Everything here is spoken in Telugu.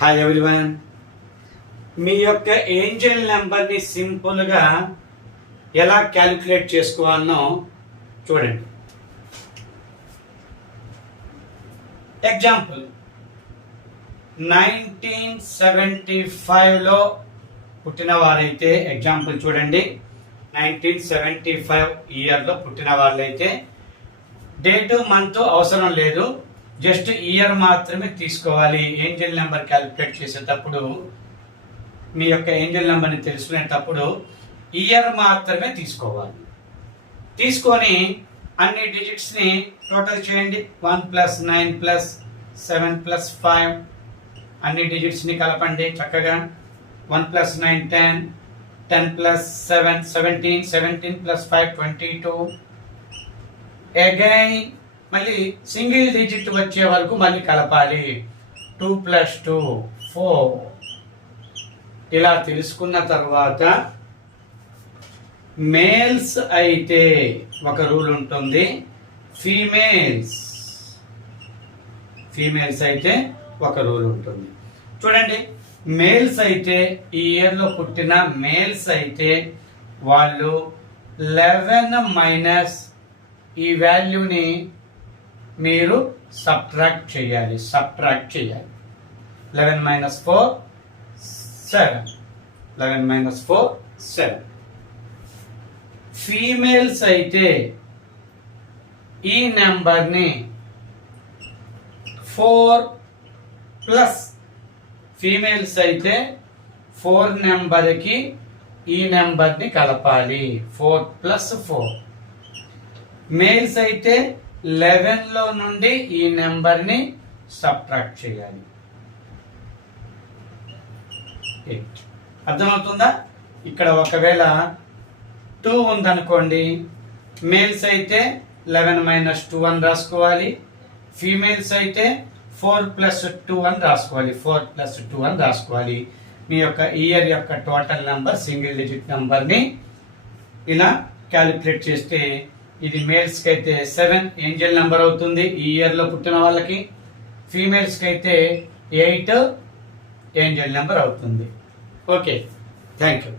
Hi everyone. మీ యొక్క ఏంజల్ నెంబర్ని సింపుల్గా ఎలా క్యాలిక్యులేట్ చేసుకోవాలనో చూడండి. ఎగ్జాంపుల్ 1975లో పుట్టిన వారైతే ఎగ్జాంపుల్ చూడండి. 1975 ఇయర్లో పుట్టిన వాళ్ళైతే డేట్ మంత్ అవసరం లేదు, జస్ట్ ఇయర్ మాత్రమే తీసుకోవాలి. ఏంజల్ నెంబర్ క్యాలిక్యులేట్ చేసేటప్పుడు మీ యొక్క ఏంజల్ నెంబర్ని తెలుసుకునేటప్పుడు ఇయర్ మాత్రమే తీసుకోవాలి. తీసుకొని అన్ని డిజిట్స్ని టోటల్ చేయండి. 1 + 9 + 7 + 5 అన్ని డిజిట్స్ని కలపండి చక్కగా. 1 + 9 10, 10 + 7 17, 17 + 5 22. అగైన్ మళ్ళీ సింగిల్ డిజిట్ వచ్చే వరకు మళ్ళీ కలపాలి. 2 + 2 4. ఇలా తెలుసుకున్న తర్వాత మేల్స్ అయితే ఒక రూల్ ఉంటుంది, ఫీమేల్స్ అయితే ఒక రూల్ ఉంటుంది. చూడండి, మేల్స్ అయితే ఈ ఇయర్లో పుట్టిన మేల్స్ అయితే వాళ్ళు 11 మైనస్ ఈ వాల్యూని మీరు సబ్ట్రాక్ట్ చేయాలి. 11 - 4 7. 11 - 4 7. ఫీమేల్స్ అయితే ఈ నెంబర్ని 4 ప్లస్ ఫీమేల్స్ అయితే 4 నెంబర్కి ఈ నెంబర్ని కలపాలి. 4 + 4. మేల్స్ అయితే 11లో నుండి ఈ నెంబర్ని సబ్ట్రాక్ట్ చేయాలి. 8. అర్థమవుతుందా? ఇక్కడ ఒకవేళ 2 ఉందనుకోండి, మేల్స్ అయితే 11 - 2 అని రాసుకోవాలి. ఫీమేల్స్ అయితే 4 + 2 అని రాసుకోవాలి. 4 + 2 అని రాసుకోవాలి. మీ యొక్క ఇయర్ యొక్క టోటల్ నెంబర్ సింగిల్ డిజిట్ నెంబర్ని ఇలా క్యాలిక్యులేట్ చేస్తే ఇది మేల్స్కి అయితే 7 ఏంజల్ నెంబర్ అవుతుంది ఈ ఇయర్లో పుట్టిన వాళ్ళకి. ఫీమేల్స్కి అయితే 8 ఏంజల్ నెంబర్ అవుతుంది. Okay, thank you.